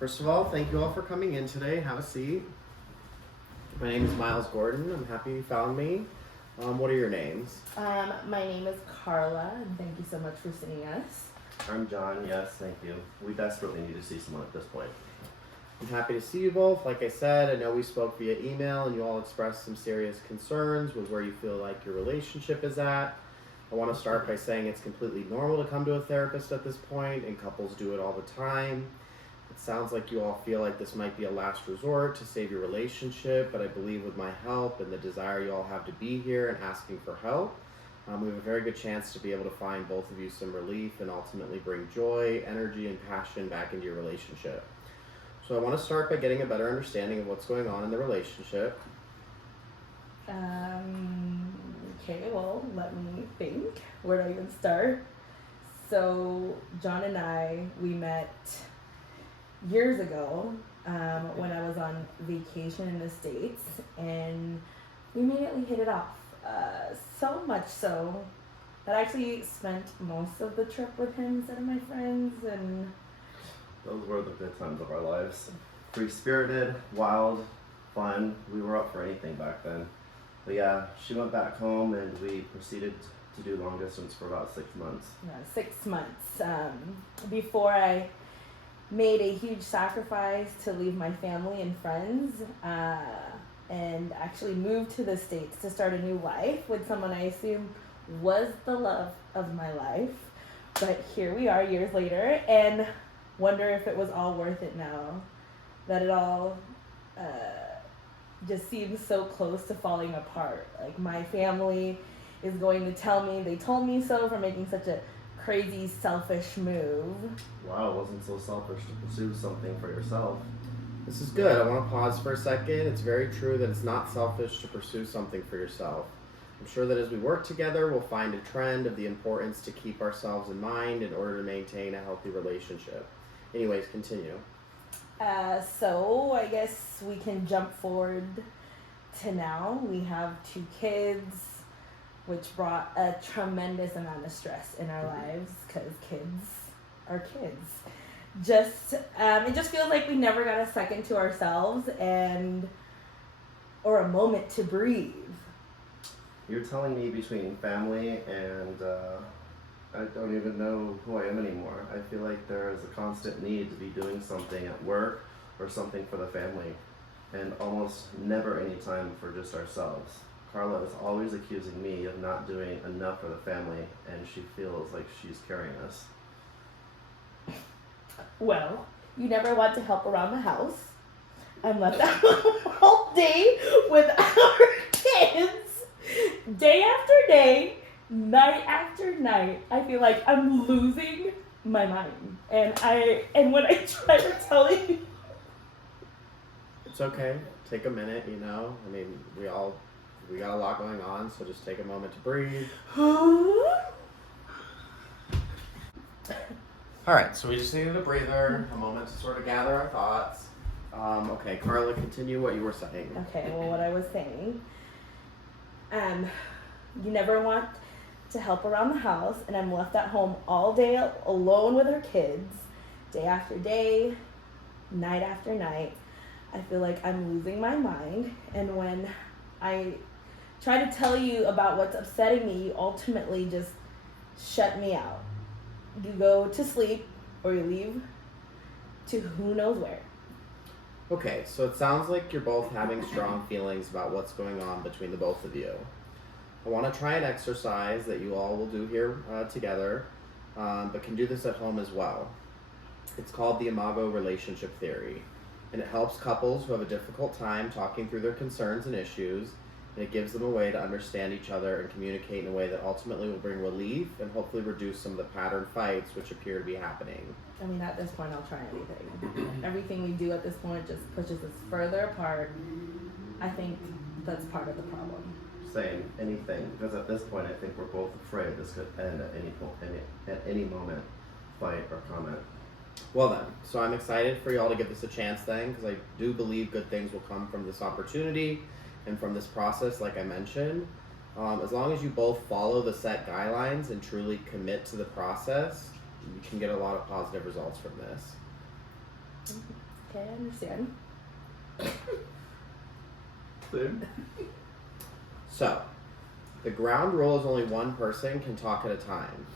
First of all, thank you all for coming in today. Have a seat. My name is Miles Gordon. I'm happy you found me. What are your names? My name is Carla, and thank you so much for seeing us. I'm John. Yes, thank you. We desperately need to see someone at this point. I'm happy to see you both. Like I said, I know we spoke via email and you all expressed some serious concerns with where you feel like your relationship is at. I want to start by saying it's completely normal to come to a therapist at this point, and couples do it all the time. It sounds like you all feel like this might be a last resort to save your relationship, but I believe with my help and the desire you all have to be here and asking for help, we have a very good chance to be able to find both of you some relief and ultimately bring joy, energy, and passion back into your relationship. So I want to start by getting a better understanding of what's going on in the relationship. Okay, well, let me think. Where do I even start? So, John and I, we met years ago when I was on vacation in the States, and we immediately hit it off. So much so that I actually spent most of the trip with him instead of my friends, and Those were the good times of our lives. Free-spirited, wild, fun. We were up for anything back then. But yeah, she went back home and we proceeded to do long distance for about 6 months. 6 months before I made a huge sacrifice to leave my family and friends and actually moved to the States to start a new life with someone I assume was the love of my life. But here we are years later, and wonder if it was all worth it now that it all just seems so close to falling apart. Like, my family is going to tell me they told me so for making such a crazy, selfish move. Wow, it wasn't so selfish to pursue something for yourself. This is good. I want to pause for a second. It's very true that it's not selfish to pursue something for yourself. I'm sure that as we work together, we'll find a trend of the importance to keep ourselves in mind in order to maintain a healthy relationship. Anyways, continue. So I guess we can jump forward to now. We have 2 kids, which brought a tremendous amount of stress in our lives because kids are kids. It just feels like we never got a second to ourselves or a moment to breathe. You're telling me between family and I don't even know who I am anymore. I feel like there is a constant need to be doing something at work or something for the family, and almost never any time for just ourselves. Carla is always accusing me of not doing enough for the family, and she feels like she's carrying us. Well, you never want to help around the house. I'm left at home all day with our kids, day after day, night after night. I feel like I'm losing my mind, and when I try to tell you, It's okay. Take a minute, you know. I mean, we got a lot going on, so just take a moment to breathe. All right, so we just needed a breather, a moment to sort of gather our thoughts. Okay, Carla, continue what you were saying. Okay, well, what I was saying, you never want to help around the house, and I'm left at home all day alone with our kids, day after day, night after night. I feel like I'm losing my mind, and when I try to tell you about what's upsetting me, you ultimately just shut me out. You go to sleep, or you leave to who knows where. Okay, so it sounds like you're both having strong feelings about what's going on between the both of you. I want to try an exercise that you all will do here together, but can do this at home as well. It's called the Imago Relationship Theory, and it helps couples who have a difficult time talking through their concerns and issues, and it gives them a way to understand each other and communicate in a way that ultimately will bring relief and hopefully reduce some of the pattern fights which appear to be happening. I mean, at this point, I'll try anything. Everything we do at this point just pushes us further apart. I think that's part of the problem. Same, anything, because at this point I think we're both afraid this could end at any moment, fight or comment. Well then, so I'm excited for y'all to give this a chance then, because I do believe good things will come from this opportunity and from this process, like I mentioned. As long as you both follow the set guidelines and truly commit to the process, you can get a lot of positive results from this. Okay, I understand. So, the ground rule is only one person can talk at a time.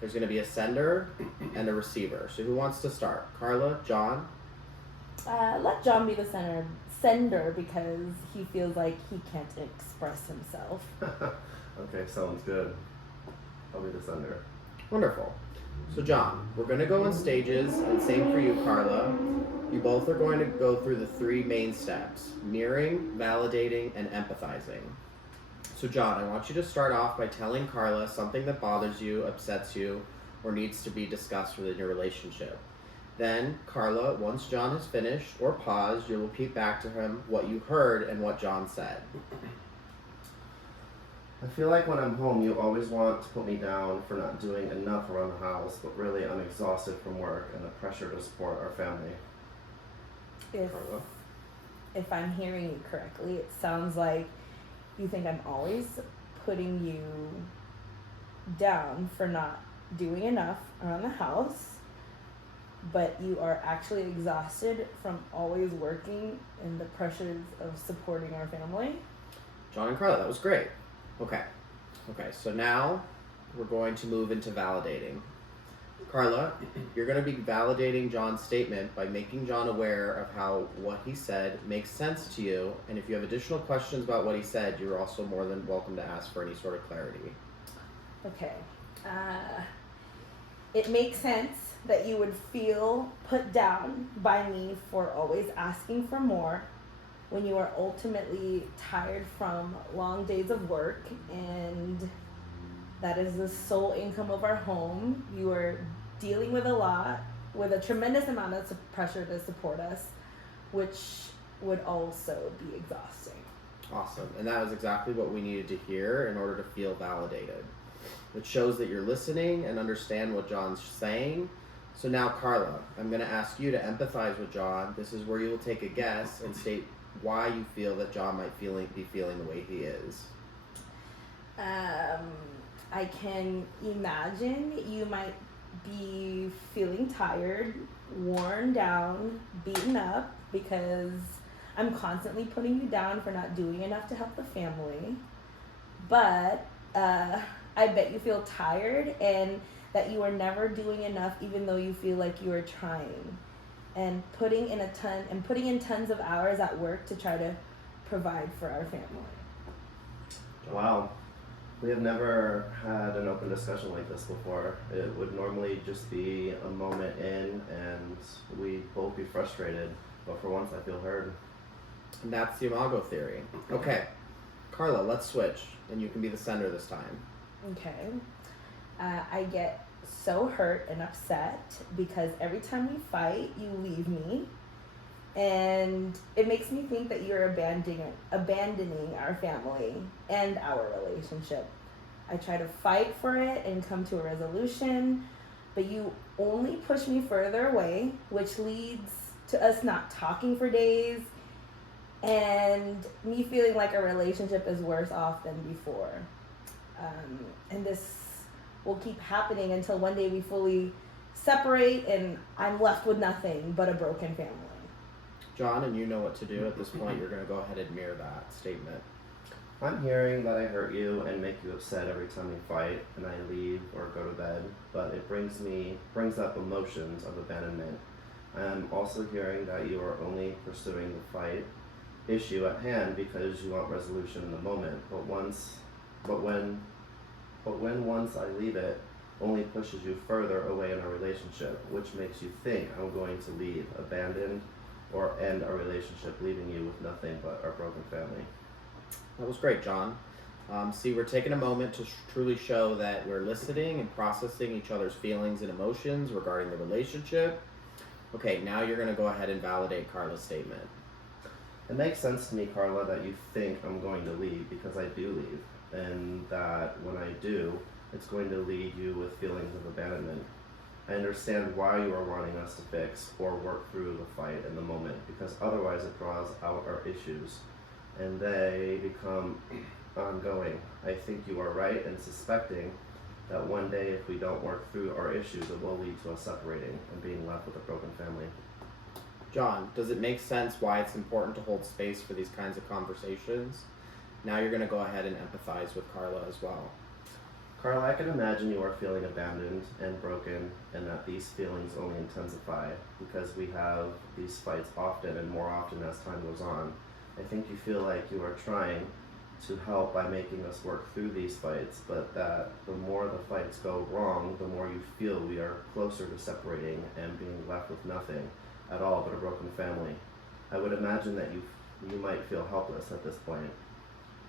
There's going to be a sender and a receiver. So who wants to start? Carla, John? Let John be the sender because he feels like he can't express himself. Okay, sounds good. I'll be the sender. Wonderful. So John, we're going to go in stages, and same for you, Carla. You both are going to go through the 3 main steps: mirroring, validating, and empathizing. So John, I want you to start off by telling Carla something that bothers you, upsets you, or needs to be discussed within your relationship. Then, Carla, once John has finished or paused, you'll repeat back to him what you heard and what John said. I feel like when I'm home, you always want to put me down for not doing enough around the house, but really I'm exhausted from work and the pressure to support our family. Carla? If I'm hearing you correctly, it sounds like you think I'm always putting you down for not doing enough around the house, but you are actually exhausted from always working and the pressures of supporting our family. John and Carla, that was great. Okay, so now we're going to move into validating. Carla, you're going to be validating John's statement by making John aware of how what he said makes sense to you, and if you have additional questions about what he said, you're also more than welcome to ask for any sort of clarity. Okay. It makes sense that you would feel put down by me for always asking for more when you are ultimately tired from long days of work, and that is the sole income of our home. You are dealing with a tremendous amount of pressure to support us, which would also be exhausting. Awesome, and that was exactly what we needed to hear in order to feel validated. It shows that you're listening and understand what John's saying. So now, Carla, I'm going to ask you to empathize with John. This is where you will take a guess and state why you feel that John might be feeling the way he is. I can imagine you might be feeling tired, worn down, beaten up because I'm constantly putting you down for not doing enough to help the family. But I bet you feel tired and that you are never doing enough even though you feel like you are trying. And putting in tons of hours at work to try to provide for our family. Wow. We have never had an open discussion like this before. It would normally just be a moment in and we'd both be frustrated, but for once I feel heard. And that's the Imago theory. Okay, Carla, let's switch, and you can be the sender this time. Okay. I get so hurt and upset because every time we fight, you leave me. And it makes me think that you're abandoning our family and our relationship. I try to fight for it and come to a resolution, but you only push me further away, which leads to us not talking for days and me feeling like our relationship is worse off than before. And this will keep happening until one day we fully separate and I'm left with nothing but a broken family. John, and you know what to do at this point. You're going to go ahead and mirror that statement. I'm hearing that I hurt you and make you upset every time we fight and I leave or go to bed, but it brings up emotions of abandonment. I'm also hearing that you are only pursuing the fight issue at hand because you want resolution in the moment, but when once I leave it, only pushes you further away in our relationship, which makes you think I'm going to leave, abandon, or end our relationship, leaving you with nothing but our broken family. That was great, John. See, we're taking a moment to truly show that we're listening and processing each other's feelings and emotions regarding the relationship. Okay, now you're going to go ahead and validate Carla's statement. It makes sense to me, Carla, that you think I'm going to leave because I do leave, and that when I do, it's going to lead you with feelings of abandonment. I understand why you are wanting us to fix or work through the fight in the moment, because otherwise it draws out our issues and they become ongoing. I think you are right in suspecting that one day if we don't work through our issues, it will lead to us separating and being left with a broken family. John, does it make sense why it's important to hold space for these kinds of conversations? Now you're going to go ahead and empathize with Carla as well. Carla, I can imagine you are feeling abandoned and broken, and that these feelings only intensify because we have these fights often and more often as time goes on. I think you feel like you are trying to help by making us work through these fights, but that the more the fights go wrong, the more you feel we are closer to separating and being left with nothing at all but a broken family. I would imagine that you might feel helpless at this point,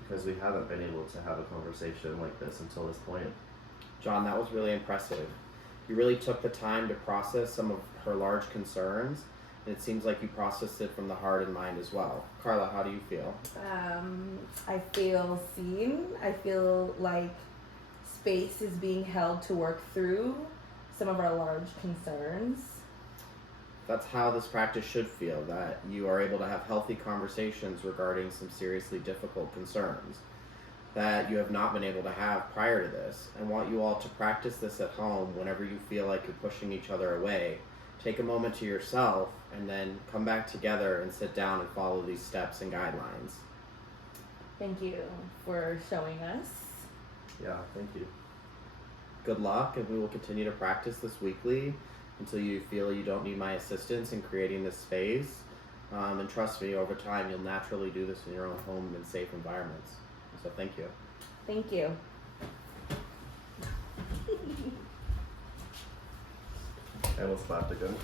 because we haven't been able to have a conversation like this until this point. John, that was really impressive. You really took the time to process some of her large concerns, and it seems like you processed it from the heart and mind as well. Carla, how do you feel? I feel seen. I feel like space is being held to work through some of our large concerns. That's how this practice should feel, that you are able to have healthy conversations regarding some seriously difficult concerns that you have not been able to have prior to this. I want you all to practice this at home whenever you feel like you're pushing each other away. Take a moment to yourself and then come back together and sit down and follow these steps and guidelines. Thank you for showing us. Yeah, thank you. Good luck, and we will continue to practice this weekly until you feel you don't need my assistance in creating this space. And trust me, over time, you'll naturally do this in your own home and safe environments. So thank you. Thank you. I almost clapped again.